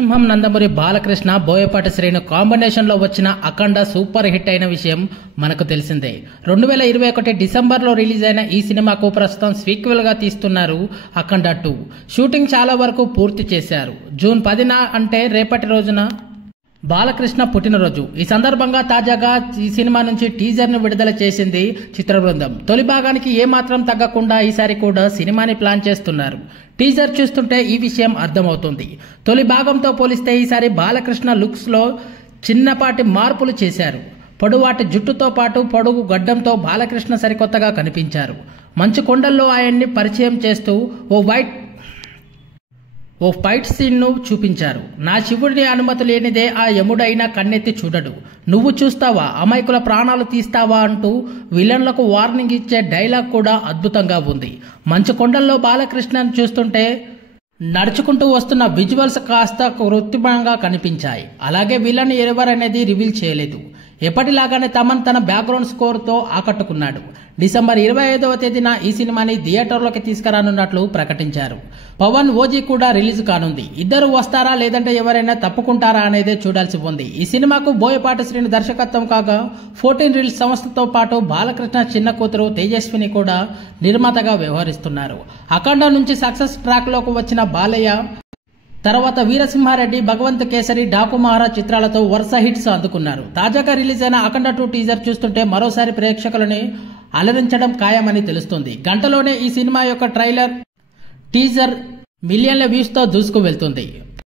వీరసింహం Nandamuri Balakrishna Boyapati Srinu combination లో వచ్చిన అఖండ super hit అయిన విషయం మనకు తెలిసిందే. 2021 డిసెంబర్లో రిలీజ్ అయిన ఈ సినిమాకు ప్రస్తుతం సీక్వెల్ గా తీస్తున్నారు అఖండ 2. షూటింగ్ చాలా వరకు పూర్తి చేశారు. జూన్ 10న అంటే రేపటి రోజున బాలకృష్ణ పుట్టినరోజు. ఈ సందర్భంగా తాజాగా ఈ సినిమా నుంచి టీజర్ ను విడుదల చేసింది చిత్ర బృందం. తొలి భాగానికి ఏమాత్రం తగ్గకుండా ఈసారి కూడా సినిమాని ప్లాన్ చేస్తున్నారు. టీజర్ చూస్తుంటే ఈ విషయం అర్థమవుతుంది. తొలి భాగంతో పోలిస్తే ఈసారి బాలకృష్ణ లుక్స్ లో చిన్నపాటి మార్పులు చేశారు. పొడవాటి జుట్టుతో పాటు పొడుగు గడ్డంతో బాలకృష్ణ సరికొత్తగా కనిపించారు. మంచు కొండల్లో ఆయన్ని పరిచయం చేస్తూ ఓ ఫైట్ సీన్ ను చూపించారు. నా శివుడిని అనుమతి లేనిదే ఆ యముడైనా కన్నెత్తి చూడడు, నువ్వు చూస్తావా, అమాయకుల ప్రాణాలు తీస్తావా అంటూ విలన్లకు వార్నింగ్ ఇచ్చే డైలాగ్ కూడా అద్భుతంగా ఉంది. మంచు కొండల్లో బాలకృష్ణను చూస్తుంటే నడుచుకుంటూ వస్తున్న విజువల్స్ కాస్త కృత్రిమంగా కనిపించాయి. అలాగే విలన్ ఎవరనేది రివీల్ చేయలేదు. ఎప్పటిలాగానే తమన్ తన బ్యాక్గ్రౌండ్ స్కోర్ తో ఆకట్టుకున్నాడు. డిసెంబర్ 25వ తేదీన ఈ సినిమాని థియేటర్లోకి తీసుకురానున్నట్లు ప్రకటించారు. పవన్ ఓజీ కూడా రిలీజ్ కానుంది. ఇద్దరు వస్తారా లేదంటే ఎవరైనా తప్పుకుంటారా అనేదే చూడాల్సి ఉంది. ఈ సినిమాకు బోయపాటి శ్రీను దర్శకత్వం కాగా 14 రీల్స్ సంస్థతో పాటు బాలకృష్ణ చిన్న కూతురు తేజస్విని కూడా నిర్మాతగా వ్యవహరిస్తున్నారు. అఖండ నుంచి సక్సెస్ ట్రాక్ లోకి వచ్చిన బాలయ్య తర్వాత వీరసింహారెడ్డి, భగవంత్ కేసరి, డాకు మహారాజ్ చిత్రాలతో వరుస హిట్స్ అందుకున్నారు. తాజాగా రిలీజ్ అయిన అఖండ 2 టీజర్ చూస్తుంటే మరోసారి ప్రేక్షకులని అలరించడం ఖాయమని తెలుస్తుంది. గంటలోనే ఈ సినిమా యొక్క ట్రైలర్ టీజర్ మిలియన్ల వ్యూస్ తో దూసుకు వెళ్తుంది.